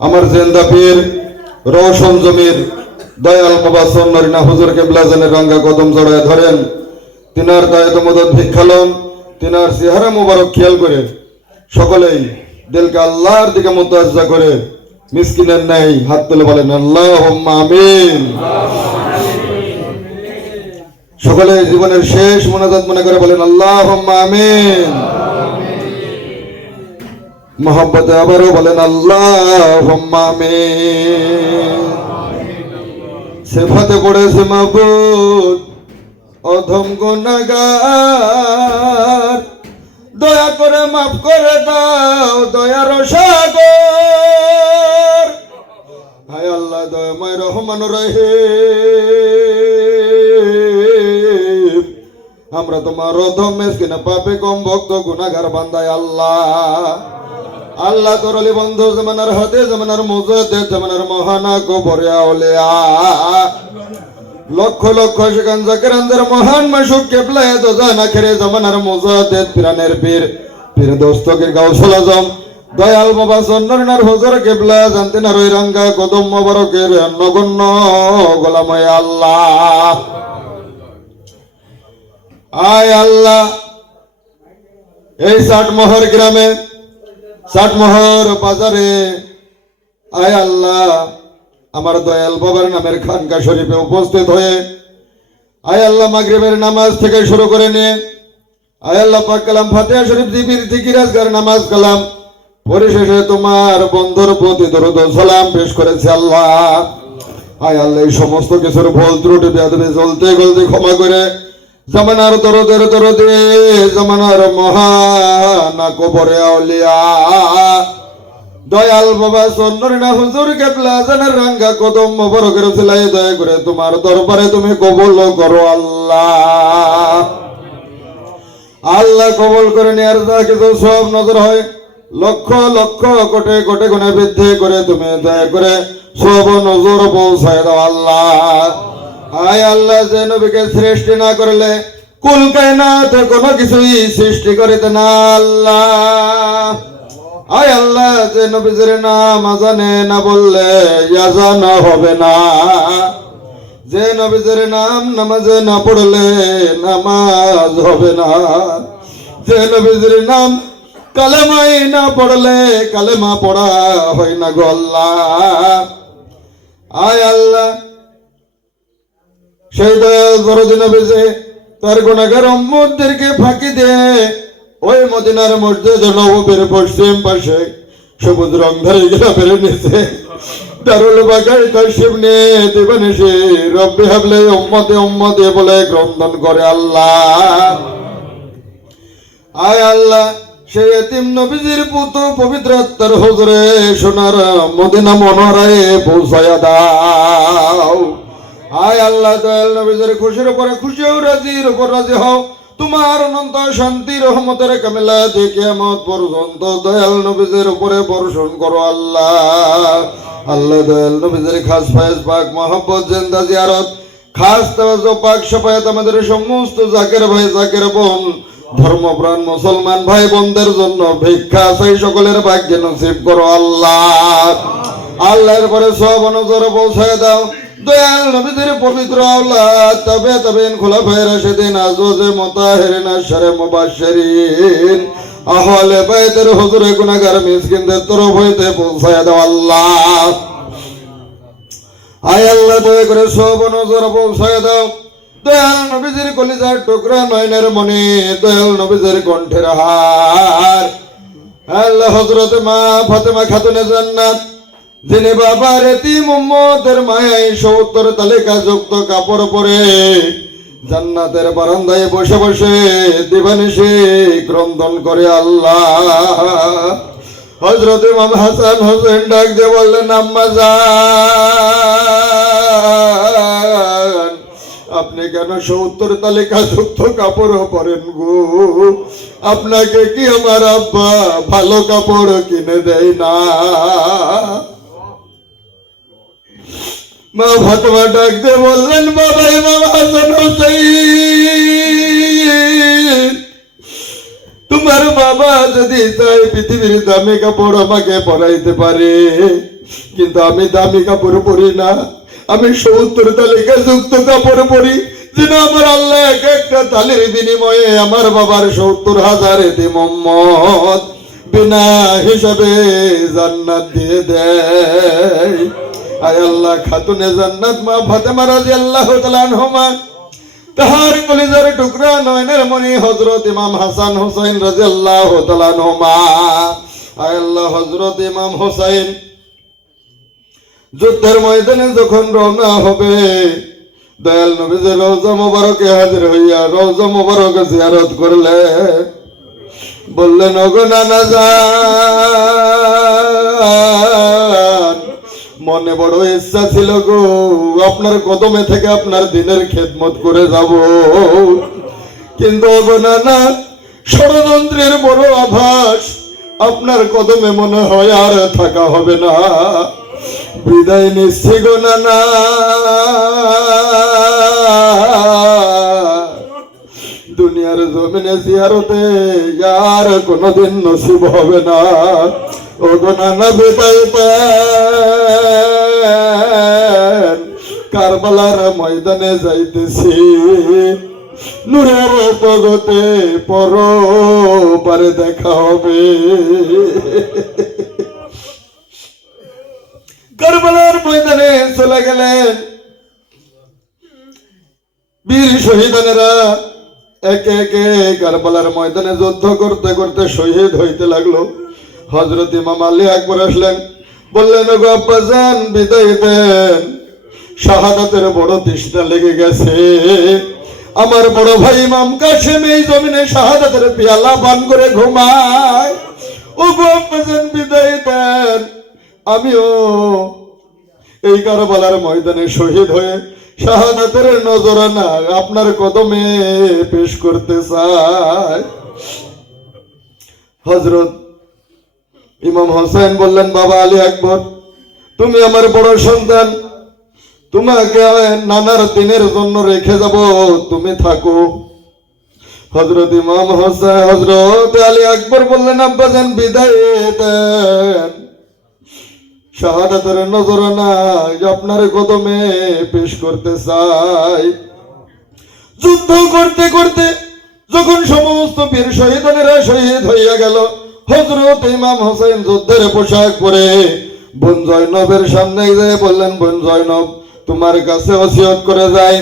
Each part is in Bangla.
আমার জেন্দা পীর রওশন জমির দয়াল বাবা সন্নরিনা হুজুর কেবলা জানের রঙ্গা কদম জড়ায় ধরেন, তিনার দায়িত্ব মদত ভিক্ষালন, তিনার চেহারা মুবারক খেয়াল করে সকলেই দিলকে আল্লাহর দিকে মুতাজ্জা করে মিসকিনের ন্যায় হাত তুলে বলেন আল্লাহুম্মা আমিন। সকলে জীবনের শেষ মোনাজাত মনে করে বলেন আল্লাহুম্মা আমিন। মোহাব্বতে আবারও বলেন আল্লাহুম্মা আমিন। সিফাতে পড়েছে মাবুদ অধম গুনাহগার, দয়া করে মাফ করে দাও দয়ার সাগর। হায় আল্লাহ দয়াময় রহমান রহিম, আমরা তোমার অধম মিসকিন পাপে কম ভক্ত গুনাহগার বান্দায় আল্লাহ। আল্লাহ করলি বন্ধু জামানার হাতে জামানার মুজাদ্দিদ জামানার মহানা কবরে আউলিয়া, লক্ষ লক্ষ সেখান জাকিরানদের মহান মাসুক কেবলায়ে দো জানা খেরে জামানার মুজাদ্দিদ পিরানের পীর পীর দস্তগীর গাউসুল আজম দয়াল বাবা সন্নরিনার হুজুর কেবলা জানতেন আর ওই রঙ্গা কদম মোবারকের নগণ্য গোলাময় আল্লাহ। আয় আল্লাহ, এই ষাটমোহর গ্রামে ষাটমোহর বাজারে আয় আল্লাহ আমার দয়াল বাবার নামের খানকা শরীফে উপস্থিত হয়ে আয় আল্লাহ মাগরিবের নামাজ থেকে শুরু করে নিয়ে আয় আল্লাহ পাক কালাম ফাতিহা শরীফ জিকির জিকিরাজগার নামাজ কালাম পরিশেষে তোমার বন্ধুর প্রতি দরুদ ও সালাম পেশ করেছে আল্লাহ। আয় আল্লাহ এই সমস্ত কিছুর ভুল ত্রুটি বেয়াদবি চলতে গলতে ক্ষমা করে জামানার দরদের দরদে জামানার মহান কবরে আউলিয়া দয়াল বাবা সন্নরিনা হুজুর কেবলা জানের রঙ্গা কদম মোবারকের সিলাই দয়া করে তোমার দরবারে তুমি কবুল করো আল্লাহ। আল্লাহ কবুল করে নেয়ার যা কিছু সব নজর হয় লক্ষ লক্ষ কোটে কোটে গুণে বৃদ্ধি করে তুমি দয়া করে সব নজর পৌঁছায় দাও আল্লাহ। আয় আল্লাহ, যে নবীকে সৃষ্টি না করলে কুল কায়নাত কোনো কিছুই সৃষ্টি করিতে না আল্লাহ। আয় আল্লাহ, যে নবীর নাম আজানে না বললে আজানা হবে না, যে নবীর নাম নামাজে না পড়লে নামাজ হবে না, যে নবীর নাম কালেমাই না পড়লে কালেমা পড়া হয় না গো আল্লাহ। আয় আল্লাহ, সেই দয়াল দরদি নবী যে তার গুনাহগার উম্মতদেরকে ফাঁকি দিয়ে ওই মদিনার মসজিদ নববীর পশ্চিম পাশে সবুজ রংধারী গ্রামের নিচে দারুল বাগায় তাশরিফ নিয়ে দিবানিশি রব্বি হাবলে উম্মতে উম্মতে বলে ক্রন্দন করে আল্লাহ। আয় আল্লাহ, সেই এতিম নবীজির পুত্র পবিত্র আত্মার হুজুরে সোনার মদিনা মনোহরায় পৌঁছায়া দাও। আয় আল্লাহ, দয়াল নবীজির খুশির উপরে খুশি হও, রাজির উপর রাজি হও, তোমার অনন্ত শান্তি রহমতের কামিলা যে কিয়ামত পর্যন্ত দয়াল নবীজির উপরে বর্ষণ করো আল্লাহ। আল্লাহ দয়াল নবীজির খাস ফয়েজ পাক মহব্বত জিন্দা জিয়ারত খাস তাওয়াজ্জু পাক শাফায়াত আমাদের সমস্ত জাকির ভাই জাকির বোন ধর্মপ্রাণ মুসলমান ভাই বোনদের জন্য ভিক্ষা চাই সকলের ভাগ্যে নসিব করো আল্লাহ। আল্লাহর পরে সব নজর পৌঁছায় দাও দয়াল নবীদের পবিত্র আওলাদ তবে তবেন খুলাফায়ে রাশিদিন আজওয়াজে মুতাহহিরিন আশরে মুবাশশিরিন আহলে বাইতের হুজুরে গুনাহগার মিসকিনদের তরফ হইতে পৌঁছায় দাও আল্লাহ। আয় আল্লাহ, দয়া করে সব নজর পৌঁছায় দাও দয়াল নবীজির কলিজার টুকরা নয়নের মনি দয়াল নবীজির কণ্ঠের হার আল্লাহ হযরত মা ফাতেমা খাতুনে জান্নাত যিনি বাবার এতিম উম্মতের মায়ায় ৭০ তালিকা যুক্ত কাপড় পরে জান্নাতের বারান্দায় বসে বসে দিবানিশি ক্রন্দন করে আল্লাহ। হযরত ইমাম হাসান হোসেন ডাক দিয়ে বললেন আম্মা জান, আপনি কেন ৭০ তালিকা যুক্ত কাপড় পরেন গো? আপনাকে কি আমার আব্বা ভালো কাপড় কিনে দেয় না? মা ফাতেমা ডাক দিয়ে বললেন বাবা ইমাম হাসান হোসেন, তোমার বাবা যদি চাই পৃথিবীর দামি কাপড় আমাকে পরাইতে পারে, কিন্তু আমি দামি কাপড় পরি না, আমি 70 তালিকা যুক্ত কাপড় পরি, যেন আমার আল্লাহ এক একটা তালির বিনিময়ে আমার বাবার 70,000 এতিম উম্মত বিনা হিসাবে জান্নাত দিয়ে দেয়। আয় আল্লাহ, খাতুনে জান্নাত মা ফাতেমা রাদিয়াল্লাহু তাআলা আনহুমা, তাহার কলিজার টুকরা নয়নের মণি হযরত ইমাম হাসান হুসাইন রাদিয়াল্লাহু তাআলা আনহুমা। আয় আল্লাহ, হযরত ইমাম হুসাইন যুদ্ধের ময়দানে যখন রওনা হবে, দয়াল নবীজি রওজা মুবারকে হাজির হইয়া রওজা মুবারক জিয়ারত করলে, বললেন, ওগো নানা জান, মনে বড় ইচ্ছা ছিল গো আপনার কদমে থেকে আপনার দিনের খেদমত করে যাব, কিন্তু ওগো নানা, ষড়যন্ত্রের বড় আভাস, আপনার কদমে মনে হয় আর থাকা হবে না, বিদায় নিচ্ছি গো নানা। দুনিয়ার জমিনে জিয়ারতে আর কোনদিন নসিব হবে না, ও গো নানা বিদায় দেন, কারবালার ময়দানে যাইতেছি, নূরের জগতে পরপারে দেখা হবে। কারবালার ময়দানে চলে গেলেন বীর শহীদানেরা, একে একে কারবালার ময়দানে যুদ্ধ করতে করতে শহীদ হইতে লাগলো। হযরত ইমাম আলী আকবর আসলেন, বললেন, ওগো আব্বাজান, বিদায় দেন, শাহাদাতের বড় তৃষ্ণা লেগে গেছে, আমার বড় ভাই ইমাম কাসেম এই জমিনে শাহাদাতের পেয়ালা পান করে ঘুমায়, ওগো আব্বাজান, বিদায় দেন, আমিও এই কারবালার ময়দানে শহীদ হয়ে শাহাদাতের নজরানা আপনার কদমে পেশ করতে চাই। হযরত ইমাম হোসেন বললেন, বাবা আলী আকবর, তুমি আমার বড় সন্তান, তোমাকে নানার দিনের জন্য রেখে যাব, তুমি থাকো। হযরত ইমাম হোসেন হযরত আলী আকবর বললেন, আব্বাজান, বিদায় দেন, শাহাদাতের নজরানা আপনার কদমে পেশ করতে চাই। যুদ্ধ করতে করতে যখন সমস্ত বীর শহীদানেরা শহীদ হইয়া গেল, হযরত ইমাম হোসেন যুদ্ধের পোশাক পরে বোন জয়নবের সামনে গিয়ে বললেন, বোন জয়নব, তোমার কাছে ওসিয়ত করে যায়,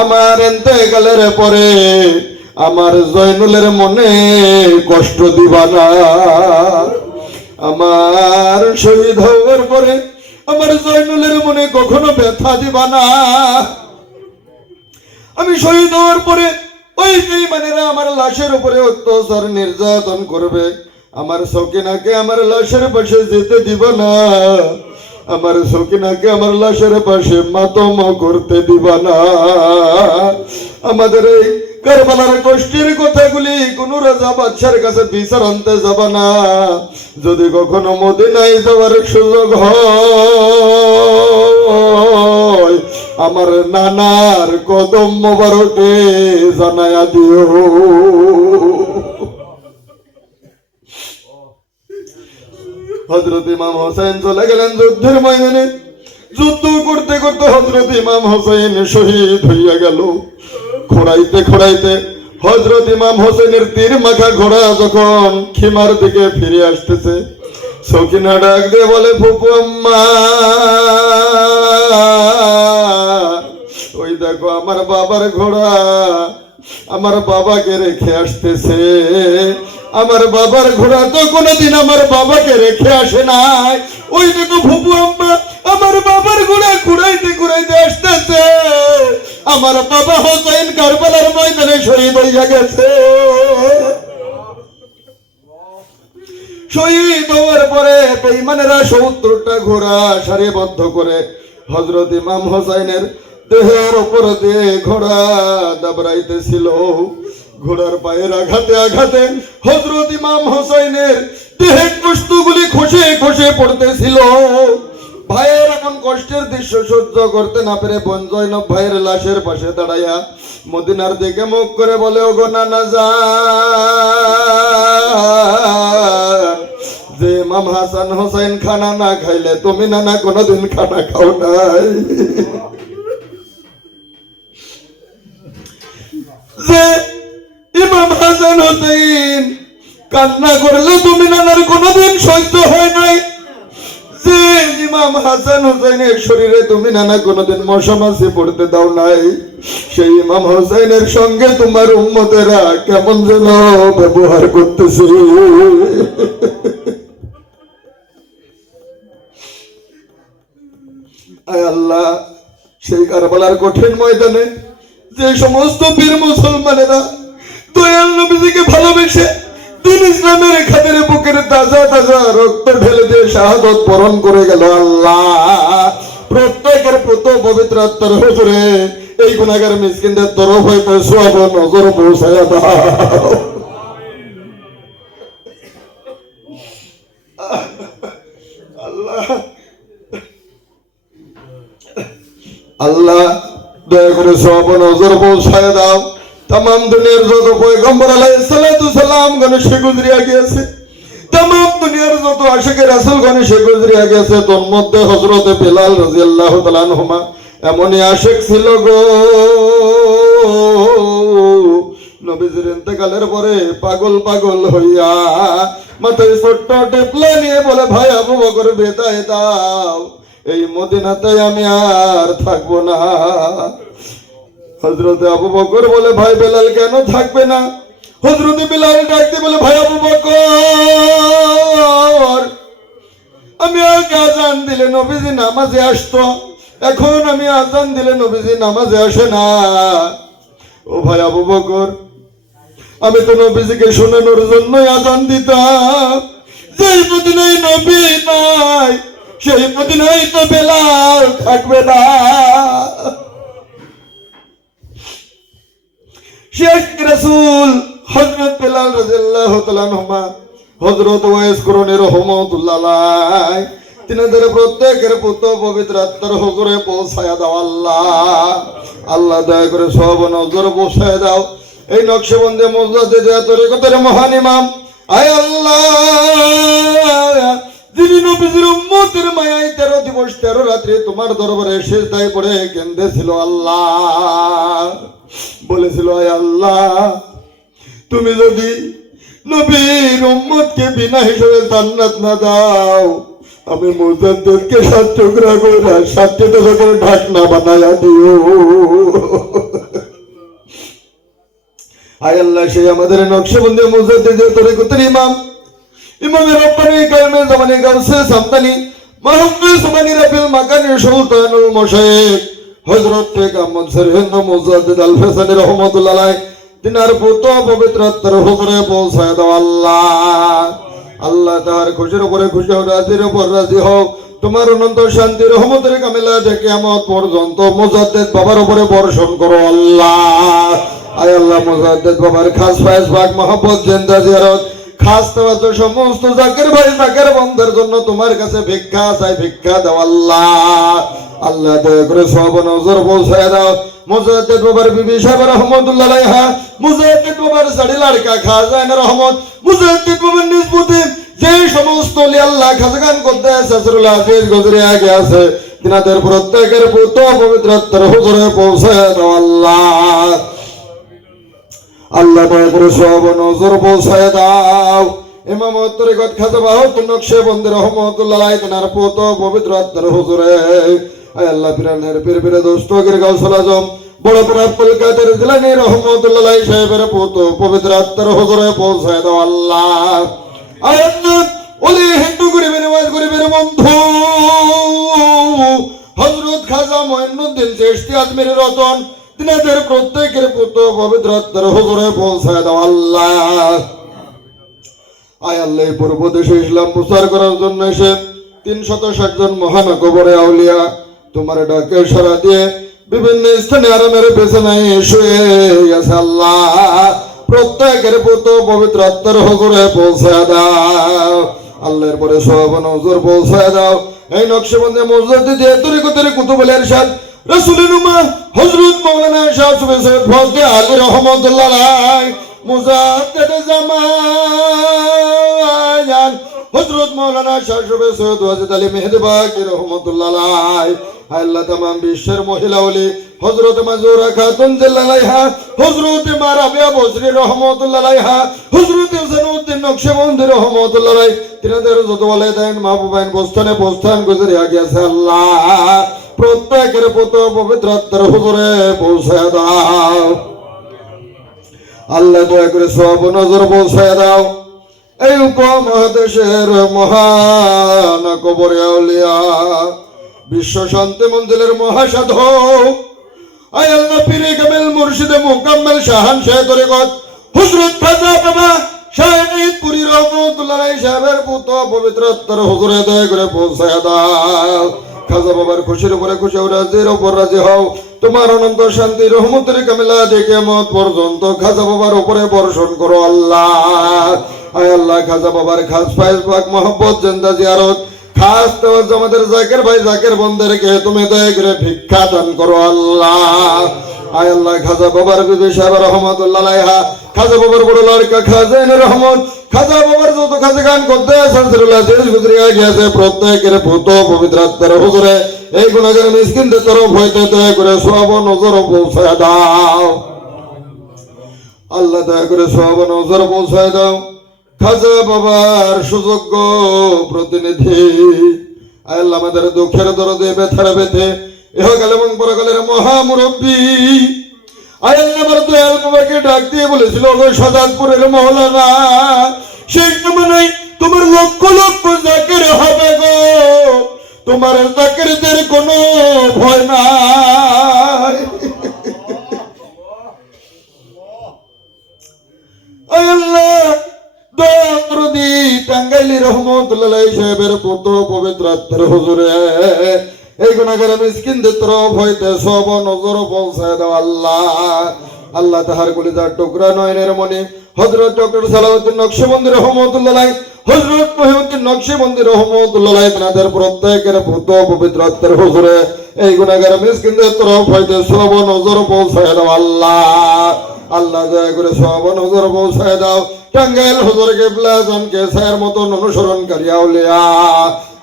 আমার ইন্তেকালের পরে আমার জয়নুলের মনে কষ্ট দিবা না, আমার শহীদ হওয়ার পরে আমার জয়নুলের মনে কখনো ব্যথা দিবা না, আমি শহীদ হওয়ার পরে ওই বেঈমানেরা আমার লাশের উপরে অত্যাচার নির্যাতন করবে, আমার সকিনাকে আমার লাশের পাশে যেতে দিব না, আমার সকিনাকে আমার লাশের পাশে মাতম করতে দিব না। আমাদের এই কারবালার কষ্টের কথাগুলি কোন রাজা বাদশার কাছে বিচার আনতে যাব না, যদি কখনো মদিনায় যাওয়ার সুযোগ হয় আমার নানার কদম মোবারকে জানায়া দিও। হযরত ইমাম হোসেন চলে গেলেন যুদ্ধের ময়দানে। যুদ্ধ করতে করতে হযরত ইমাম হোসেন শহীদ হইয়া গেল। খোঁড়াইতে খোঁড়াইতে হযরত ইমাম হোসেনের তীর মাখা ঘোড়া যখন খিমার দিকে ফিরে আসতেছে, সকিনা ডাক দিয়ে বলে, ফুপু আম্মা, ওই দেখো আমার বাবার ঘোড়া আমার বাবাকে রেখে আসতেছে। আমার বাবার ঘোড়া তো কোনোদিন আমার বাবাকে রেখে আসে নাই, ওই দেখো ফুপু আম্মা, আমার বাবার ঘোড়া ঘুরাইতে ঘুরাইতে আসতেছে, আমার বাবা হোসেন কারবালার ময়দানে শহীদ হইয়া গেছে। শহীদ হওয়ার পরে বেঈমানেরা 70টা ঘোড়া সারিবদ্ধ করে হযরত ইমাম হোসেনের দেহের উপর দিয়ে ঘোড়া দাবড়াইতেছিল। ঘোড়ার পায়ের আঘাতে আঘাতে হযরত ইমাম হোসেনের দেহের বস্তুগুলি খসে খসে পড়তেছিল। ভাইয়ের এমন কষ্টের দৃশ্য সহ্য করতে না পেরে বোন জয়নব ভাইয়ের লাশের পাশে দাঁড়াইয়া মদিনার দিকে মুখ করে বলে, ওগো নানা যান, যে ইমাম হাসান হোসেন খানা না খাইলে তুমি নানা কোনোদিন খানা খাও নাই, যে ইমাম হাসান হোসেন কান্না করলে তুমি নানার কোনোদিন সহ্য হয় নাই, যে ইমাম হাসান হোসেনের শরীরে তুমি নানা কোনোদিন মশা মাছি পড়তে দাও নাই, সেই ইমাম হোসেনের সঙ্গে তোমার উম্মতেরা কেমন যেন ব্যবহার করতেছে। আয় আল্লাহ, সেই কারবালার কঠিন ময়দানে যে সমস্ত বীর মুসলমানেরা দয়াল নবীজিকে ভালোবেসে দিন ইসলামের খাতিরে বুকের তাজা তাজা রক্ত ঢেলে দিয়ে শাহাদত বরণ করে গেল, আল্লাহ প্রত্যেকের পুত্র পবিত্র আত্মার হুজুরে এই গুনাহগার মিসকিনদের তরফ হইতে সওয়াব নজর পৌঁছায়া দাও। আল্লাহ আল্লাহ দয়া করে সওয়াব নজর পৌঁছায়া দাও। তাম দুনিয়ার যত পয়গম্বর আলাইহিস সালাতু সালাম গণেশে গুজরিয়া গিয়েছে, তাম দুনিয়ার যত আশিকে রাসূল গণেশে গুজরিয়া গিয়েছে, তোর মধ্যে হযরত বেলাল রাদিয়াল্লাহু তাআলা আনহুমা এমনই আশিক ছিল গো, নবীজির ইন্তেকালের পরে পাগল পাগল হইয়া মাথায় ছোট্ট টেপলা নিয়ে বলে, ভাই আবু বকর বিদায় দাও, এই মদিনাতে আমি আর থাকবো না। হযরতে আবু বকর বলে, ভাই বেলাল কেন থাকবে না? হযরতে বেলাল ডাকতে বলে, ভাই আবু বকর, আমি আগে আজান দিলে নবীজি নামাজে আসতো, এখন আমি আজান দিলে নবীজি নামাজে আসে না। ও ভাই আবু বকর, আমি তো নবীজিকে শোনানোর জন্যই আজান দিতাম, যেই মদিনায় নবী নাই সেই মদিনায় তো বেলাল থাকবে না। শেখ রাসূল হযরত বেলাল রাদিয়াল্লাহু তাআলা আনহুমা, হযরত ওয়াইস করণী রাহমাতুল্লাহ আলাইহি, তিনাদের প্রত্যেকের পুত্র পবিত্র আত্মার হুজুরে পৌঁছায়া দাও আল্লাহ। আল্লাহ দয়া করে সওয়াব নজর পৌঁছায়া দাও। এই নকশবন্দি মুজাদ্দিদ তরিকতের মহান ইমাম, আয় আল্লাহ, যিনি নবীজির উম্মতের মায়ায় 13 দিবস 13 রাত্রি তোমার দরবারে সিজদায় পড়ে কেঁদেছিল আল্লাহ, বলেছিল, আয় আল্লাহ, তুমি যদি নবীর উম্মতকে বিনা হিসেবে জান্নাত না দাও, আমি মুজাদ্দিদকে 7 টুকরা করে 7টি করে ঢাকনা বানায়া দিও। আয় আল্লাহ, সেই আমাদের নকশবন্দি মুজাদ্দিদ তরিকতের ইমাম, ইমাম রব্বানি কালমে জামানি গাউসে সামতানি মাহফুজ সুবানি রাবিল মাকানি সুলতানুল মুশাইখ হযরত পেগম্বর সরহিন্দ মুজাদ্দিদ আল ফেসানি রাহমাতুল্লাহ আলাইহি, তিনার পুত্র পবিত্র আত্মার হুজুরে পৌঁছায় দাও আল্লাহ। আল্লাহ তার খুশির উপরে খুশি হও, রাজির উপর রাজি হও, তোমার অনন্ত শান্তি রহমতের কামিলা থেকে কিয়ামত পর্যন্ত মুজাদ্দিদ বাবার উপরে বর্ষণ করো আল্লাহ। আয় আল্লাহ, মুজাদ্দিদ বাবার খাস ফায়েজ পাক মহব্বত জিন্দা জিয়ারত খাস তাওয়াজ্জুহ সমস্ত জাকির ভাই জাকির বন্ধের জন্য তোমার কাছে ভিক্ষা চাই, ভিক্ষা দাও আল্লাহ। আল্লাহ দয়া করে সওয়াব নজর পৌঁছায় দাও। মুজাদ্দিদ বাবার বিবি সাহেব রহমাতুল্লাহ আলাইহা, মুজাদ্দিদ বাবার সাড়ি লড়কা খাজান রহমত, মুজাদ্দিদ বাবার নিসবতে যে সমস্ত ওলি আল্লাহ খাজাগান কুদ্দাস আসরুল আজিজ গুজরিয়া গেছে, তিনাদের প্রত্যেকের পুত্র পবিত্র আত্মার হুজুরে পৌঁছায় দাও আল্লাহ। আল্লাহ দয়া করে সওয়াব নজর পৌঁছায় দাও। ইমামত তরিকত খাজা বাহাউদ্দিন নকশবন্দি রহমাতুল্লাহ আলাইহি, তিনার পুত্র পবিত্র আত্মার হুজুরে, আয় আল্লাহ, পিরানের পীর পীরে দস্তগীর গাউসুল আজম বড় পীর আব্দুল কাদের জিলানী রহমাতুল্লাহ আলাইহি সাহেবের পুত্র পবিত্র আত্মার হুজুরে পৌঁছায় দাও আল্লাহ। আয় আল্লাহ, ওলি হিন্দু গরিবের নওয়াজ গরিবের বন্ধু হযরত খাজা মুঈনুদ্দিন চিশতি আজমিরি রতন, তিনাদের প্রত্যেকের পুত্র পবিত্র আত্মার হুজুরে পৌঁছায় দাও আল্লাহ। আয় আল্লাহ, পূর্ব দেশে ইসলাম প্রচার করার জন্য এসে 360 জন মহান কবরে আউলিয়া তোমার ডাকে সাড়া দিয়ে বিভিন্ন স্থানে আরামের বিছানায় শুয়ে গেছে আল্লাহ, প্রত্যেকের পুত্র পবিত্র আত্মার হুজুরে পৌঁছায় দাও। আল্লাহর পরে সওয়াব নজর পৌঁছায় দাও। এই নকশবন্দি মুজাদ্দিদ তরিকতের কুতুবুল ইরশাদ রাসূলুল উম্মাহ হযরত মাওলানা শাহ সুফি সৈয়দ ফজলে আলী রহমাতুল্লাহ আলাইহি, মুজাদ্দিদ জামান হযরত মাওলানা শাহ শফি সৈয়দ ওয়াজিদ আলী মেহেদি বাকি রহমাতুল্লাহ আলাইহি আল্লাহ तमाम বিশ্বের মহিলা ওলি হযরত মাজুরা খাতুন জাল্লালাইহা হযরত মা রাবিয়া বসরি রহমাতুল্লাহ আলাইহা হযরত হুসাইনুদ্দিন নকশবন্দি রহমাতুল্লাহ আলাইহি তিনাদের যত ওয়ালিদাইন মাহবুবাইন বস্তান গুজরিয়া গিয়েছে আল্লাহ প্রত্যেকের পুত্র পবিত্র আত্মার হুজুরে পৌঁছায় দাও আল্লাহ দয়া করে সব নজর পৌঁছায় দাও এই উপমহাদেশের মহান কবরে আউলিয়া বিশ্ব শান্তি মন্দিরের মহাসাধক আয় আল্লাহ পীরে কামেল মুর্শিদে মুকাম্মেল শাহান শাহ তরিকত হযরত খাজা বাবা শাহিদ পুরী রহমাতুল্লাহ আলাইহি সাহেবের পুত্র পবিত্র আত্মার হুজুরে দয়া করে পৌঁছায় দাও খাজা বাবার খুশির উপরে খুশি হও রাজির উপর রাজি হও তোমার অনন্ত শান্তি রহমতের কামিলা দেখে মত পর্যন্ত খাজা বাবার উপরে বর্ষণ করো আল্লাহ আয় আল্লাহ খাজা বাবার খাস ফাইজ পাক মোহাম্মদ জিন্দা জিয়ারত খাস তাওয়াজ আমাদের জাকির ভাই জাকির বন্ধুদেরকে তুমি দয়া করে ভিক্ষা দান করো আল্লাহ আয় আল্লাহ খাজা বাবার বিবি সাহেব রহমাতুল্লাহ আলাইহা খাজা বাবার বড় লড়কা খাজাইন রহমত খাজা বাবার যত খাজা গান করতে সালসিল্লাহ দেশ গুজরিয়া গিয়েছে প্রত্যেকের পুত্র পবিত্র আত্মার হুজুরে এই গুনাহগার মিসকিনদের তরফ হইতে দয়া করে সওয়াব নজর পৌঁছায় দাও আল্লাহ দয়া করে সওয়াব নজর পৌঁছায় দাও খাজা বাবার সুযোগ্য প্রতিনিধি আয় আল্লাহ আমাদের দুঃখের দরদে ব্যথার ব্যথে ইহকাল এবং পরকালের মহামুরব্বী আয় আল্লাহ আমার দয়াল বাবাকে ডাক দিয়ে বলেছিল গো সাজাদপুরের মওলানা সেই জমানায় তোমার লক্ষ লক্ষ জাকির হবে গো তোমার জাকিরদের কোনো ভয় নাই আয় আল্লাহ দরদি টাঙ্গাইলি রহমতুল্লাহ আলাইহি সাহেবের পুত্র পবিত্র আত্মার হুজুরে এই গুনাহগার মিসকিনদের তরফ হইতে সব নজর পৌঁছায় দাও আল্লাহ আল্লাহ তাহার কলিজার টুকরা নয়নের মনে হযরত ডক্টর সালাউদ্দিন নকশবন্দি রহমাতুল্লাহ আলাইহি হযরত মহিউদ্দিন নকশবন্দি রহমাতুল্লাহ আলাইহি তাদের প্রত্যেকের পুত্র পবিত্র আত্মার হুজুরে এই গুনাহগার মিসকিনদের তরফ হইতে সব নজর পৌঁছায় দাও আল্লাহ আল্লাহ দয়া করে সব নজর পৌঁছায় দাও টাঙ্গাইল হুজুর কিবলা জানকে সায়ের মতন অনুসরণকারী আউলিয়া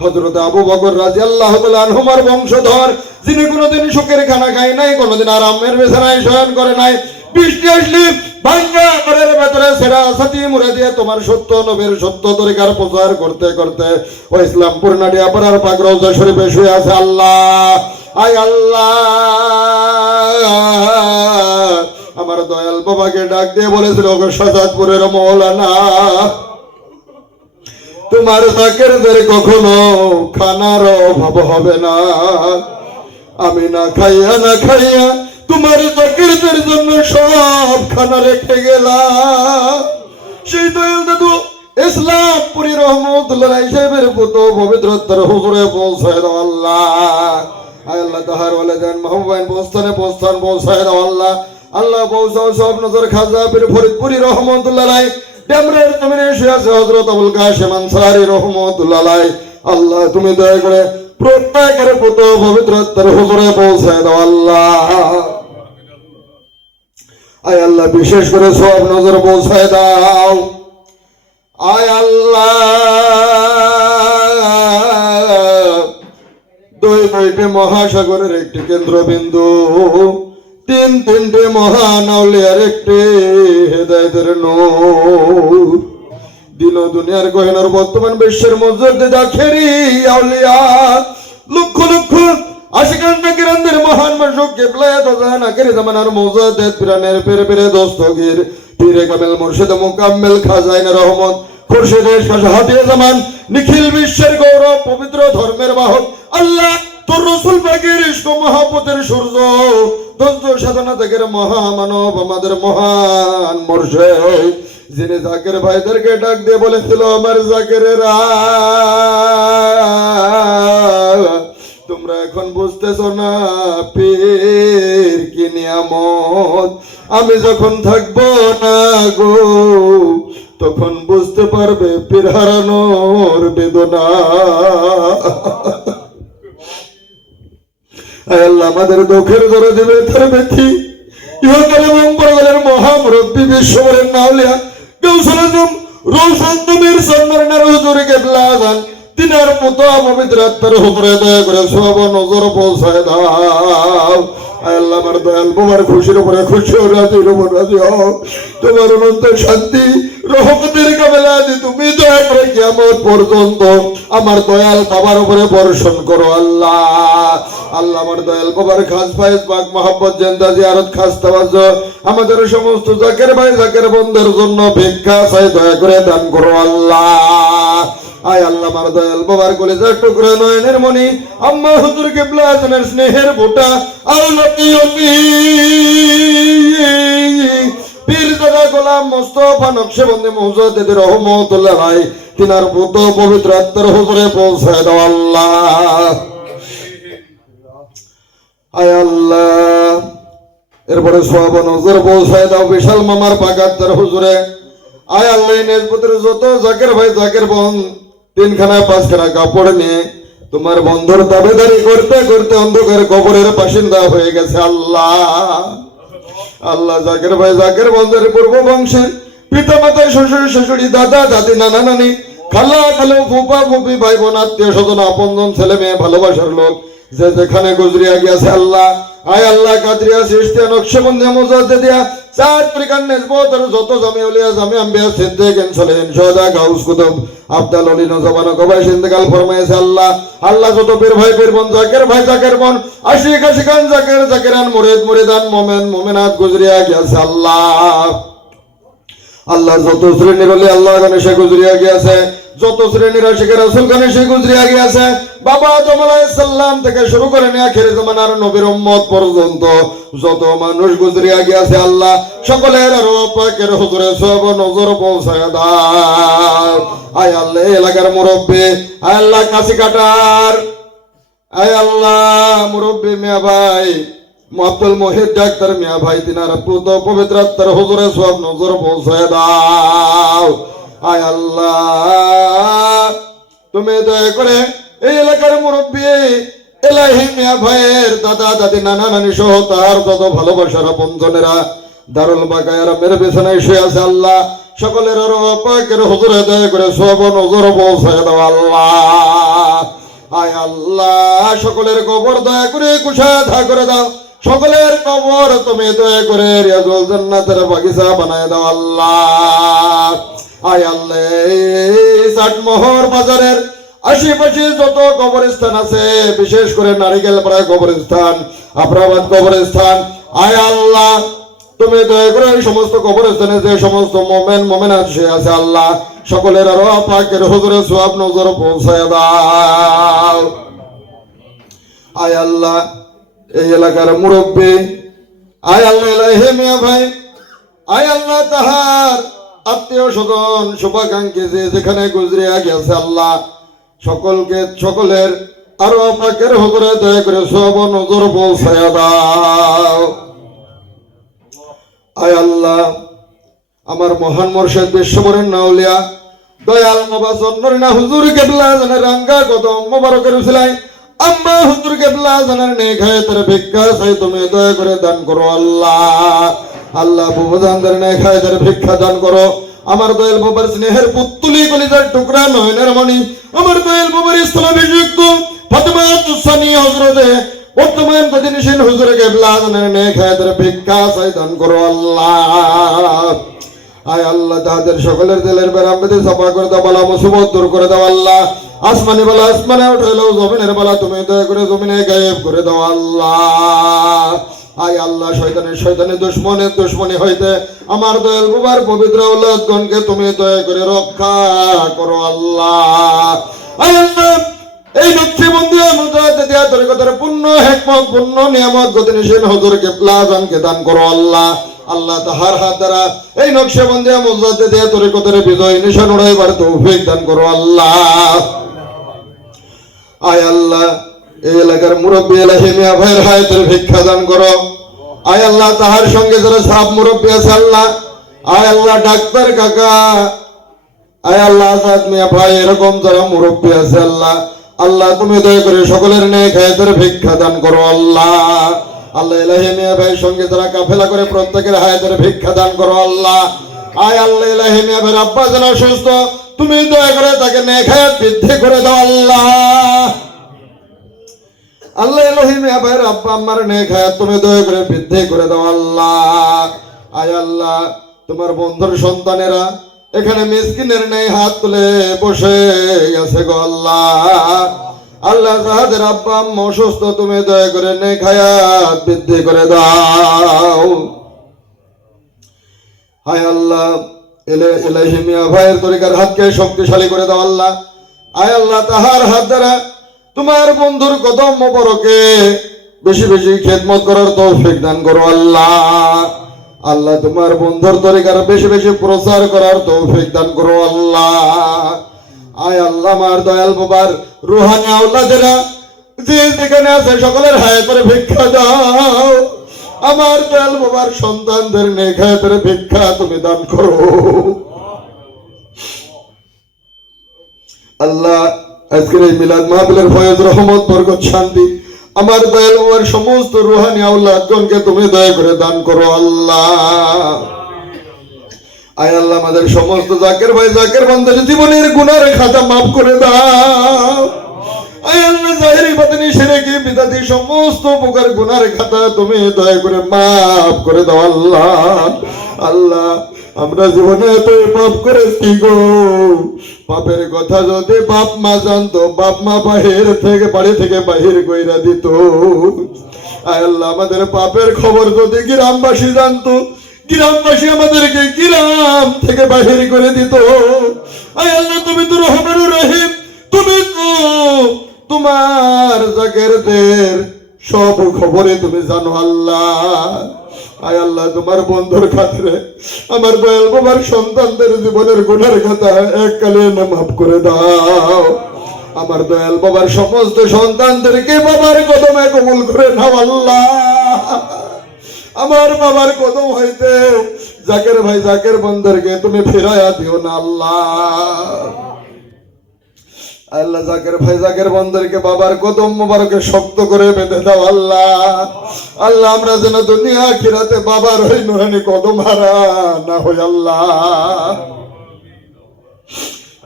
হযরত আবু বকর রাদিয়াল্লাহু তাআলা আনহুমার বংশধর যিনি কোনোদিন সুখের খানা খায় নাই কোনোদিন আরামের বিছানায় শয়ন করে নাই বৃষ্টি আসলে ভাঙ্গা ঘরের ভেতরে সেরা সাথী মুড়ে দিয়ে তোমার সত্য নবীর সত্য তরিকার প্রচার করতে করতে ও ইসলামপুর নাডিয়া পাড়ার পাক রওজা শরীফে শুয়ে আছে আল্লাহ আয় আল্লাহ আমার দয়াল বাবাকে ডাক দিয়ে বলেছিল গো সাজাদপুরের মওলানা তোমার জাকিরদের কখনো খানার অভাব হবে না আমি না খাইয়া তোমার জাকিরদের জন্য সব খানা রেখে গেলাম সেই দয়াল দাদু ইসলামপুরি রহমতুল্লাহ আলাইহি সাহেবের পুত্র পবিত্র আত্মার হুজুরে পৌঁছায় দাও আল্লাহ আয় আল্লাহ তাহার ওয়ালিদাইন মাহবুবাইন বস্তান পৌঁছায় দাও আল্লাহ আল্লাহ পৌঁছাও সব নজর খাজা পীর ফরিদপুরি রহমাতুল্লাহ আলাইহি ডেমরের জমিনে শুয়ে আছে হযরত আবুল কাসেম আনসারী রহমাতুল্লাহ আলাইহি আল্লাহ তুমি দয়া করে প্রত্যেকের পুত্র পবিত্র আত্মার হুজুরে পৌঁছায় দাও আল্লাহ আয় আল্লাহ বিশেষ করে সব নজর পৌঁছায় দাও আয় আল্লাহ দুইটি মহাসাগরের একটি কেন্দ্রবিন্দু তিনটে মহান আউলিয়ার একটি হেদায়েতের নূর দিন ও দুনিয়ার গহনার বর্তমান বিশ্বের মসজিদে দাখেরি আউলিয়া লক্ষ লক্ষ আশিকান নাকিরানদের মহান মাসুক কিবলায়ে দজান আখিরি জামানার মুজাদ্দিদ পিরানের পেরে দস্তগীর পীরে কামেল মুর্শিদ মুকাম্মেল খাজাইন রহমত খুরশিদে শাহজাহাতিয়া জামান নিখিল বিশ্বের গৌরব পবিত্র ধর্মের বাহক আল্লাহ তোর রাসূল পাকের ইশক মহব্বতের সূর্য ধৈর্য সাধনা থেকে মহামানব আমাদের মহান মুর্শিদ যিনি জাকির ভাইদেরকে ডাক দিয়ে বলেছিল আমার জাকিরেরা তোমরা এখন বুঝতেছো না পীর কি নিয়ামত আমি যখন থাকবো না গো তখন বুঝতে পারবে পীর হারানোর বেদনা আল্লাহ আমাদের দুঃখের ধরে দেবে তার ব্যথি ইহকাল এবং পরকালের মহামুরব্বী বিশ্বরের নাউলিয়া গাউসুল আজম রোশন তুমির সন্ন্যার হুজুর কেবলা জান তিনার পুতো পবিত্র আত্মার হুজুরে দয়া করে সব নজর পৌঁছায় দাও। আল্লাহ আমার দয়াল বাবার খুশির উপরে খুশি ও রাজির উপর রাজি হও। তোমার অনন্ত শান্তি রহমতের কাবেলা যে তুমি দয়া করে কিয়ামত পর্যন্ত আমার দয়াল বাবার উপরে বর্ষণ করো আল্লাহ। আল্লাহ আমার দয়াল বাবার খাস ফায়েজ পাক মহব্বত জিন্দা জিয়ারত খাস তাওয়াজ্জু আমাদের সমস্ত জাকের ভাই জাকের বন্ধের জন্য ভিক্ষা চাই দয়া করে দান করো আল্লাহ। আয় আল্লাহ আমার দয়াল বাবার কলেজার টুকরা নয়নের মনি আম্মা হুজুর কেবলা জানের স্নেহের ফোঁটা আল্লাহ পীর দাদা গোলাম মোস্তফা নকশবন্দি মৌজুদের রহমতুল্লাহ ভাই তিনার বুদ্ধ পবিত্র আত্মার হুজুরে পৌঁছায় দাও আল্লাহ। আয় আল্লাহ এরপরে সওয়াব নজর পৌঁছায় দাও বিশাল মামার পাক আত্মার হুজুরে। আয় আল্লাহ নেজপুতের যত জাকের ভাই জাকের বোন তিনখানা পাঁচখানা কাপড় নিয়ে তোমার বন্ধুর দাবেদারি করতে করতে অন্ধকার কবরের বাসিন্দা হয়ে গেছে আল্লাহ। আল্লাহ জাকের ভাই জাকের বন্ধের পূর্ব বংশের পিতা মাতা শ্বশুর শাশুড়ি দাদা দাদি নানা নানি খালা খালো ফুপা ফুপি ভাই বোন আত্মীয় স্বজন আপনজন ছেলে মেয়ে ভালোবাসার লোক যে যেখানে গুজরিয়া গিয়েছে আল্লাহ। আয় আল্লাহ কাদরিয়া সৃষ্টিয়া নকশবন্দি মুজাদ্দিদিয়া চার তরিকার নিসবত আর যত জামি আউলিয়া জামি আম্বিয়া সিদ্দিক ইনসালিহিন শুহাদা গাউস কুতুব আফদাল ওলি নওজওয়ান কবাইশ ইন্তেকাল ফরমায়েছে আল্লাহ। আল্লাহ যত পীর ভাই পীর বোন জাকের ভাই জাকের বোন আশিক আশিকান জাকের জাকেরান মুরিদ মুরিদান মুমিন মুমিনাত গুজরিয়া গিয়েছে আল্লাহ। আল্লাহ যত শ্রেণীর ওলি আল্লাহ গণেশে গুজরিয়া গিয়েছে যত শ্রেণীর আশিকের রাসূল গণেশে গুজরিয়া গিয়েছে বাবা আদম আলাইহিস সালাম থেকে শুরু করে নিয়ে আখির জামানার নবীর উম্মত পর্যন্ত যত মানুষ গুজরিয়া গিয়েছে আল্লাহ সকলের রব পাকের হুজুরে সব নজর পৌঁছায় দাও। আয় আল্লাহ এলাকার মুরব্বি আয় আল্লাহ কাশি কাটার আয় আল্লাহ মুরব্বি মিয়া ভাই আব্দুল মুহিত ডাক্তার মিয়া ভাই তিনার পুত পবিত্র আত্মার হুজুরে সব নজর পৌঁছায় দাও। আয় আল্লাহ তুমি দয়া করে এই এলাকার মুরব্বী এলাহি মিয়া ভাইয়ের দাদা দাদি নানা নানি সহ তার যত ভালোবাসার আপনজনেরা দারুল বাকায়ার মেরে বিছানায় শুয়ে আছে আল্লাহ সকলের রব পাকের হুজুরে দয়া করে সব নজর পৌঁছায় দাও আল্লাহ। আয় আল্লাহ সকলের কবর দয়া করে কুশাদা করে দাও সকলের কবর তুমি দয়া করে রিয়াজুল জান্নাতের বাগিচা বানায় দাও আল্লাহ। আয় আল্লাহ চাটমোহর বাজারের আশেপাশে যত কবরস্থান আছে বিশেষ করে নারিকেল পাড়া কবরস্থান আফরাবাদ কবরস্থান আয় আল্লাহ তুমি দয়া করে এই সমস্ত কবরস্থানে যে সমস্ত মোমেন মোমেনাত শুয়ে আছে আল্লাহ সকলের আরো পাকের হুজুরে সওয়াব নজর পৌঁছায় দাও। আয় আল্লাহ এই এলাকার মুরব্বী আয় আল্লাহ এলাহি মিয়া ভাই আয় আল্লাহ তাহার আত্মীয় স্বজন শুভাকাঙ্ক্ষী যে যেখানে গুজরিয়া গেছে আল্লাহ সকলকে সকলের আরো পাকের হুজুরে দয়া করে সব নজর পৌঁছায় দাও। আয় আল্লাহ আমার মহান মুর্শিদ বিশ্ববরের নাউলিয়া দয়াল নবাজ নরিনা হুজুর কেবলা জানের রাঙ্গা কদম মোবারকের উসিলায় আম্মা হুজুর কেবলা জানের নেখায় তার ভিক্ষা চাই তুমি দয়া করে দান করো আল্লাহ। আল্লাহ বুবুজানদের নেখায় তার ভিক্ষা দান করো আমার দয়াল বাবার স্নেহের পুত্তুলি কলিজার টুকরা নয়নের মণি আমার দয়াল বাবার ইসলামিক ফাতেমা তুসানি হযরতে বর্তমান প্রতিনিশীন হুজুর কেবলা জানের নেখায় তার ভিক্ষা চাই দান করো আল্লাহ। আয় আল্লাহ তাদের সকলের দিলের বেরাম বেঁধে সাফা করে দাও বালা মুসিবত দূর করে দাও আল্লাহ। আসমানি বালা আসমানে উঠাইলেও জমিনের বালা তুমি দয়া করে জমিনে গায়েব করে দাও আল্লাহ। আয় আল্লাহ শয়তানের দুশ্মনী হইতে আমার দয়াল বাবার পবিত্র ঔলাদগণকে তুমি দয়া করে রক্ষা করো আল্লাহ। আয় আল্লাহ এই নকশবন্দি মুজাদ্দিদিয়া তরিকতের পূর্ণ হিকমত পূর্ণ নিয়ামত গতিশীল হুজুর কেবলা জানকে দান করো আল্লাহ। আল্লাহ তাহার হাত দ্বারা এই নকশবন্দি মুজাদ্দিদিয়া তরিকতের বিজয় নিশান উড়াইবার তৌফিক দান করো আল্লাহ। আয় আল্লাহ এই এলাকার মুরব্বী এলাহি মিয়া ভাইয়ের হায়াতের ভিক্ষা দান করো। আয় আল্লাহ তাহার সঙ্গে যারা সাব মুরব্বী আছে আল্লাহ আয় আল্লাহ ডাক্তার কাকা আয় আল্লাহ আসাদ মিয়া ভাই এরকম যারা মুরব্বী আছে আল্লাহ আল্লাহ তুমি দয়া করে সকলের নেক হায়াতের ভিক্ষা দান করো আল্লাহ। আল্লাহ এলাহি মিয়া ভাইয়ের সঙ্গে যারা কাফেলা করে প্রত্যেকের হায়াতের ভিক্ষা দান করো আল্লাহ। আয় আল্লাহ ইলাহি মিয়া ভাইয়ের আব্বা যেন সুস্থ, তুমি দয়া করে তাকে নেক হায়াত বৃদ্ধি করে দাও আল্লাহ। আল্লাহ ইলাহি মিয়া ভাইয়ের আব্বা আম্মার নেক হায়াত তুমি দয়া করে বৃদ্ধি করে দাও আল্লাহ। আয় আল্লাহ তোমার বন্ধুর সন্তানেরা এখানে মিসকিনের নেই হাত তুলে বসে আছে গো আল্লাহ। আল্লাহ যাহাদের আব্বা আম্মা অসুস্থ তুমি দয়া করে নেক হায়াত বৃদ্ধি করে দাও। হায় আল্লাহ ইলাহি মিয়া ভাইয়ের তরিকার হাতকে শক্তিশালী করে দাও আল্লাহ। আয় আল্লাহ তাহার হাত দ্বারা তোমার বন্ধুর কদম মোবারকে বেশি বেশি খেদমত করার তৌফিক দান করো আল্লাহ। আল্লাহ তোমার বন্ধুর তরিকার বেশি বেশি প্রচার করার তৌফিক দান করো আল্লাহ। আয় আল্লাহ আমার দয়াল বাবার রুহানি আওলাদেরা যে যেখানে আছে সকলের হায়াতের ভিক্ষা দাও। আমার দয়াল বাবার সন্তানদের নেক হায়াতের ভিক্ষা তুমি দান করো আল্লাহ। আজকের এই মিলাদ মাহফিলের ফয়েজ রহমত বরকত শান্তি আমার দয়াল বাবার সমস্ত রুহানি আওলাদগণকে তুমি দয়া করে দান করো আল্লাহ। আয় আল্লাহ আমাদের সমস্ত জাকের ভাই জাকের বান্দার জীবনের গুনার খাতা মাফ করে দাও। আয় আল্লাহ জাহেরি বাতিনি শিরকি বিদাতি সমস্ত প্রকার গুনার খাতা তুমি দয়া করে মাফ করে দাও আল্লাহ। আল্লাহ আমরা জীবনে এত পাপ করেছি গো, পাপের কথা যদি বাপ মা জানতো বাপ মা বাহির থেকে বাড়ি থেকে বাহির কইরা দিত। আয় আল্লাহ আমাদের পাপের খবর যদি গ্রামবাসী জানতো গ্রামবাসী আমাদেরকে গ্রাম থেকে বাহির করে দিত। আয় আল্লাহ তুমি তো রহমান রহিম, তুমি তো তোমার জাকেরদের সব খবরে তুমি জানো আল্লাহ। আয় আল্লাহ তোমার বন্ধুর খাতিরে আমার দয়াল বাবার সন্তানদের জীবনের গুনার কথা এককালে মাফ করে দাও। আমার দয়াল বাবার সমস্ত সন্তানদেরকে বাবার কদমে কবুল করে নাও আল্লাহ। আমার বাবার কদম হইতে জাকের ভাই জাকের বন্ধুদেরকে তুমি ফিরাইয়া দিও না আল্লাহ। আল্লাহ জাকের ভাই জাকের বন্ধুদেরকে বাবার কদম মোবারকে শক্ত করে বেঁধে দাও আল্লাহ। আল্লাহ আমরা যেন দুনিয়া আখিরাতে বাবার ওই নুরানি কদম হারা না হই আল্লাহ।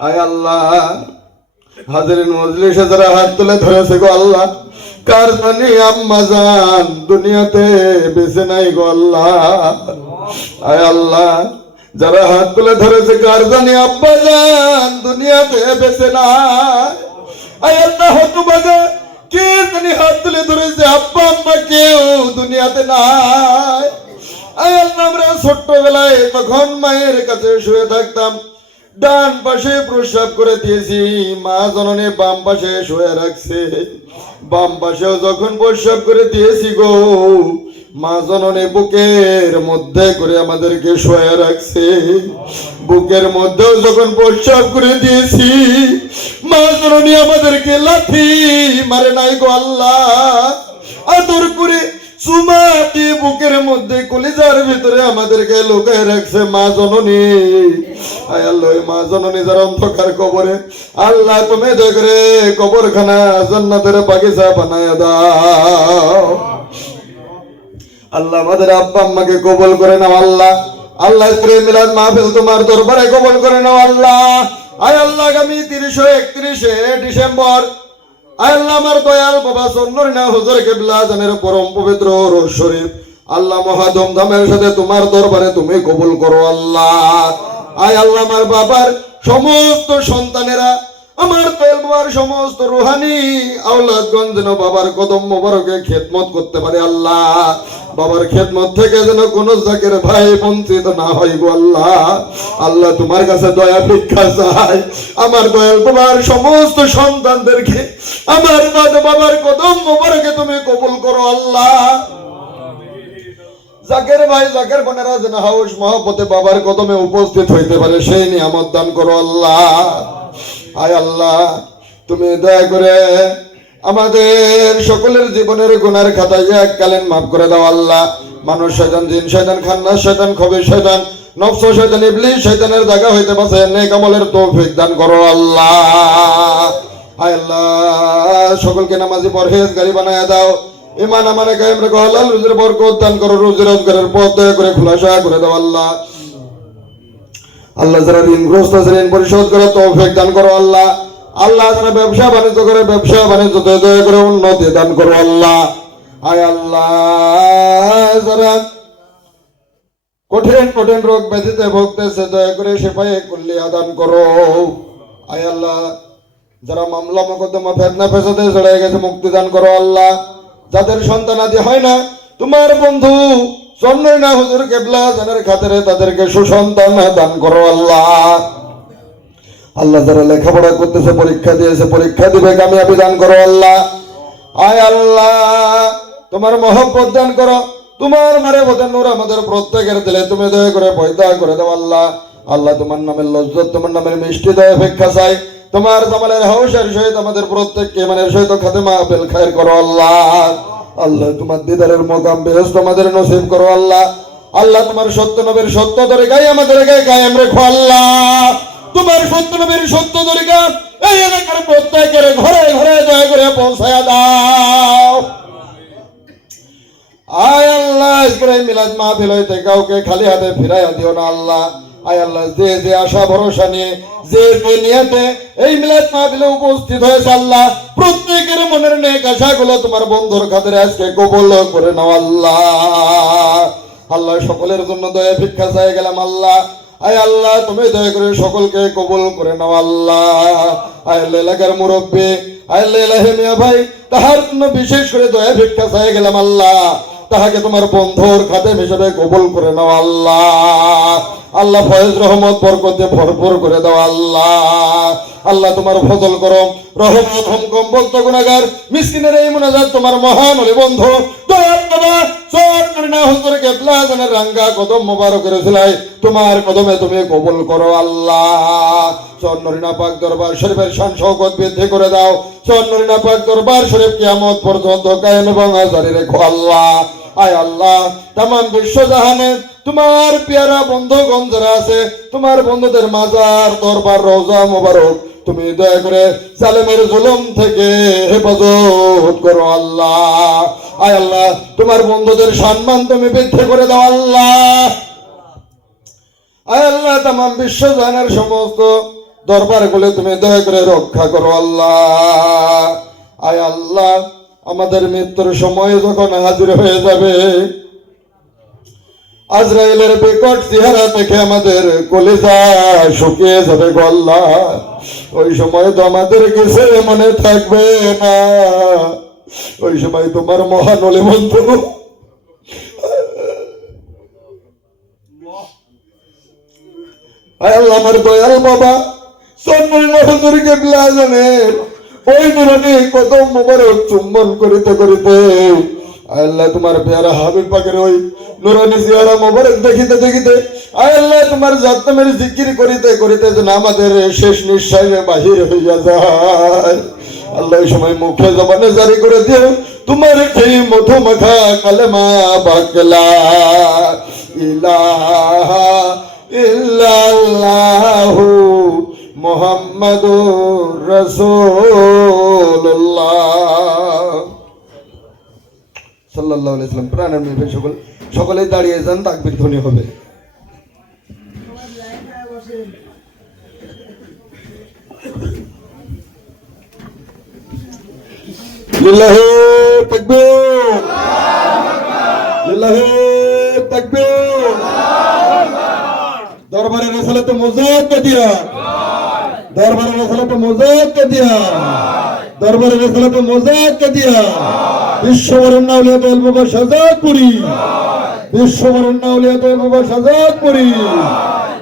আয় আল্লাহ হাজিরিন মজলিসে যারা হাত তুলে ধরেছে গো আল্লাহ, কার জানি আম্মা জান দুনিয়াতে বেঁচে নাই গো আল্লাহ। আয় আল্লাহ যারা হাত তুলে ধরেছে কার জানি আব্বা জান দুনিয়াতে বেঁচে নাই। আয় আল্লাহ হতভাগা কে জানি হাত তুলে ধরেছে আব্বা আম্মা কেউ দুনিয়াতে নাই। আয় আল্লাহ আমরা ছোট্টবেলায় তখন মায়ের কাছে শুয়ে থাকতাম, ডান পাশে প্রস্রাব করে দিয়েছি, মা জননী বাম পাশে শুয়ে রাখছে। বাম পাশেও যখন প্রস্রাব করে দিয়েছি গো, মা জননী বুকের মধ্যে করে আমাদেরকে শুয়ে রাখছে। বুকের মধ্যেও যখন প্রস্রাব করে দিয়েছি, মা জননী আমাদেরকে লাথি মারে নাই গো আল্লাহ। আদর করে চুমা দিয়ে বুকের মধ্যে কলিজার ভিতরে আমাদেরকে লুকায় রাখছে মা জননী। আয় আল্লাহ মা জননী যার অন্ধকার কবরে আল্লাহ তুমি দয়া করে কবরখানা জান্নাতের বাগিচা বানায় দাও আল্লাহ। আমাদের আব্বা আম্মাকে কবুল করে নাও আল্লাহ। আল্লাহ মিলাদ মাহফিল তোমার দরবারে কবুল করে নাও আল্লাহ। আয় আল্লাহ আগামী 30-31 ডিসেম্বর আয় আল্লাহ আমার দয়াল বাবা চন্নরিনা হুজুর কিবলা জানের পরম পবিত্র রোজ শরীফ আল্লাহ মহা ধুমধামের সাথে তোমার দরবারে তুমি কবুল করো আল্লাহ। আয় আল্লাহ আমার বাবার সমস্ত সন্তানেরা আমার দয়াল বাবার সমস্ত রুহানি আওলাদগণ যেন বাবার কদম মোবারকে খেদমত করতে পারে আল্লাহ। বাবার খেদমত থেকে যেন কোন জাকের ভাই বঞ্চিত না হয় গো আল্লাহ। আল্লাহ তোমার কাছে দয়া ভিক্ষা চাই, আমার দয়াল বাবার সমস্ত সন্তানদেরকে আমার বাবার কদম মোবারকে তুমি কবুল করো আল্লাহ। জাকের ভাই জাকের বোনেরা যেন হাউস মহব্বতে বাবার কদমে উপস্থিত হইতে পারে সেই নিয়ামত দান করো আল্লাহ। আয় আল্লাহ তুমি দয়া করে আমাদের সকলের জীবনের গুনার খাতায় এককালীন মাফ করে দাও আল্লাহ। মানুষ শয়তান, জিন শয়তান, খান্নাস শয়তান, খবির শয়তান, নফস শয়তান, ইবলিস শয়তানের জায়গা হইতে পারে নেক আমলের তৌফিক দান করো আল্লাহ। আয় আল্লাহ সকলকে নামাজি পরহেজগারি বানায়া দাও, ঈমান আমানে কায়েম রাখো, হালাল রুজির বরকত দান করো, রুজি রোজগারের পথ দয়া করে খোলাসা করে দাও আল্লাহ। আল্লাহ যারা ঋণগ্রস্ত আছে ঋণ পরিশোধ করে তৌফিক দান করো আল্লাহ। আল্লাহ যারা ব্যবসা বাণিজ্য করে ব্যবসা বাণিজ্য দয়া করে উন্নতি দান করো আল্লাহ। আয় আল্লাহ যারা কঠিন কঠিন রোগ ব্যাধিতে ভুগতেছে দয়া করে সেপায়ে কুল্লিয়া দান করো। আয় আল্লাহ যারা মামলা মোকদ্দমা ফেতনা ফেসাদে জড়িয়ে গেছে মুক্তি দান করো আল্লাহ। যাদের সন্তানাদি হয় না তোমার বন্ধু চন্দ্রনা হুজুর কেবলা জানের খাতিরে তাদেরকে সুসন্তান দান করো আল্লাহ। আল্লাহ যারা লেখাপড়া করতেছে পরীক্ষা দিয়েছে পরীক্ষা দিবে কামিয়াবি দান করো আল্লাহ। আয় আল্লাহ তোমার মহব্বত দান করো, তোমার মারে বদন নূর আমাদের প্রত্যেকের দিলে তুমি দয়া করে পয়দা করে দাও আল্লাহ। আল্লাহ তোমার নামের লজ্জত তোমার নামের মিষ্টি দয়া ভিক্ষা চাই, তোমার জামালের হাউসের সহিত আমাদের প্রত্যেককে ইমানের সহিত খাতেমা আবেল খায়ের করো আল্লাহ। আল্লাহ তোমার দিদারের মোকাম বেহেশত আমাদের নসিব করো আল্লাহ। আল্লাহ তোমার সত্য নবীর সত্য তরিকায় আমাদের গায়ে কায়েম রেখো আল্লাহ। তোমার সত্য নবীর সত্য তরিকা এই এলাকার প্রত্যেকের ঘরে ঘরে দয়া করে পৌঁছায়া দাও। আয় আল্লাহ আজকের এই মিলাদ মাহফিল হইতে কাউকে খালি হাতে ফিরাইয়া দিও না আল্লাহ। আয় আল্লাহ যে যে আশা ভরসা নিয়ে যে যে নিয়তে এই মিলাদ মাহফিলে উপস্থিত হয়েছে আল্লাহ প্রত্যেকের মনের নেক আশাগুলো তোমার বন্ধুর খাতিরে আজকে কবুল করে নাও আল্লাহ। আল্লাহ সকলের জন্য দয়া ভিক্ষা চাই গেলাম আল্লাহ। আয় আল্লাহ তুমি দয়া করে সকলকে কবুল করে নাও আল্লাহ। আয় আল্লাহ এলাকার মুরব্বী আয় আল্লাহ এলাহি মিয়া ভাই তাহার জন্য বিশেষ করে দয়া ভিক্ষা চাই গেলাম আল্লাহ। তাহাকে তোমার বন্ধুর খাদেম হিসেবে কবুল করে নাও আল্লাহ। আল্লাহ ফয়েজ রহমত বরকতে ভরপুর করে দাও আল্লাহ। আল্লাহ তোমার ফজল করো রহমত হুমকম বলতো গুনাহগার মিসকিনের এই মুনাজাত তোমার মহান ওলি বন্ধু দয়াল বাবা সরকারিনা হুজুর কেবলা জানের রাঙ্গা কদম মোবারকের উসিলায় তোমার কদমে তুমি কবুল করো আল্লাহ। সরকারিনা পাক দরবার শরীফের শান শওকত বৃদ্ধি করে দাও। সরকারিনা পাক দরবার শরীফ কিয়ামত পর্যন্ত কায়েম এবং জারি রেখো আল্লাহ। আয় আল্লাহ तमाम বিশ্ব জাহানে তোমার পেয়ারা বন্ধুগণ যারা আছে তোমার বন্ধুদের মাজার দরবার রওজা মোবারক তুমি দয়া করে জালেমের জুলুম থেকে হেফাজত করো আল্লাহ। আয় আল্লাহ তোমার বন্ধুদের সম্মান তুমি বৃদ্ধি করে দাও আল্লাহ। আয় আল্লাহ तमाम বিশ্ব জাহানের সমস্ত দরবারগুলো তুমি দয়া করে রক্ষা করো আল্লাহ। আয় আল্লাহ আমাদের মৃত্যুর সময় যখন হাজির হয়ে যাবে আজরাইলের বিকট চেহারা দেখে আমাদের কলিজা শুকিয়ে যাবে গো আল্লাহ। ওই সময় তো আমাদের কিছু মনে থাকবে না, ওই সময় তোমার মহান ওলি বন্ধু আল্লাহ আমার দয়াল বাবা সন্ন্যাল হুজুর কেবলা জানের ওই নুরানি কদম মোবারক চুম্বন করিতে করিতে আল্লাহ তোমার পেয়ারা হাবিব পাকের ওই নুরানি জিয়ারা মোবারক দেখিতে দেখিতে আল্লাহ তোমার জাতমের জিকির করিতে করিতে যেন আমাদের শেষ নিঃশ্বাসে বাহির হইয়া যায় আল্লাহ এই সময় মুখে জবানে জারি করে দিও তোমার সেই মধু মাখা কালেমা বাকলা ইলাহা ইল্লাল্লাহু মুহাম্মাদুর রাসূলুল্লাহ সাল্লাল্লাহু আলাইহি ওয়াসাল্লাম। প্রাণের মেয়ে সকলেই দাঁড়িয়ে যান, তাকবীর ধ্বনি হবে। লিল্লাহি তাকবীর লিল্লাহি তাকবীর। দরবারে রিসালাতে মুজাদ্দিদিয়া দরবারে রিসালাতে মুজাদ্দিদিয়া দরবারে রিসালাতে মুজাদ্দিদিয়া বিশ্ববরেণ্য আউলিয়া দয়াল বাবা শাহজাদপুরি বিশ্ববরেণ্য আউলিয়া দয়াল বাবা শাহজাদপুরি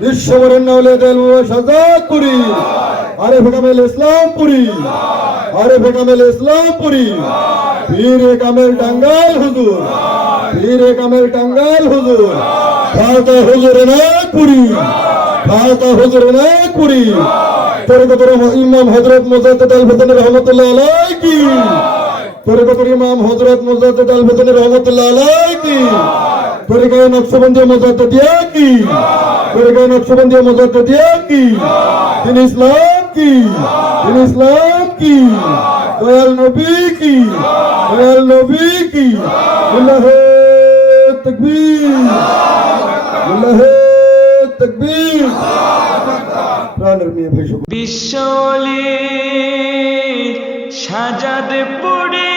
বিশ্ববরেণ্য আউলিয়া দয়াল বাবা শাহজাদপুরি আরিফ কামেল ইসলামপুরি আরিফ কামেল ইসলামপুরি পীরে কামেল টাঙ্গাইল হুজুর পীরে কামেল টাঙ্গাইল হুজুর খালতা হুজুর নাগপুরি খালতা হুজুর নাগপুরি তরিকতের ইমাম হযরত মুজাদ্দিদ আল ফিতনি রহমাতুল্লাহ আলাইহি তরিকতের ইমাম হযরত মুজাদ্দিদ আল ফিতনি রহমাতুল্লাহ আলাইহি তরিকায়ে নকশবন্দিয়া মুজাদ্দিদিয়া কি তরিকায়ে নকশবন্দিয়া মুজাদ্দিদিয়া কি দিন ইসলাম কি দিন ইসলাম কি দয়াল নবী কি দয়াল নবী কি লিল্লাহি তাকবীর লিল্লাহি তাকবীর। প্রাণের মেয়ে ভাই সকল বিশ্বলি সাজাদ পড়ে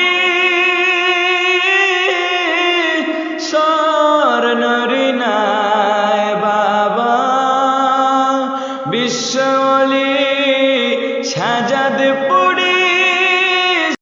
স্বর্ণর নাই বাবা বিশ্ব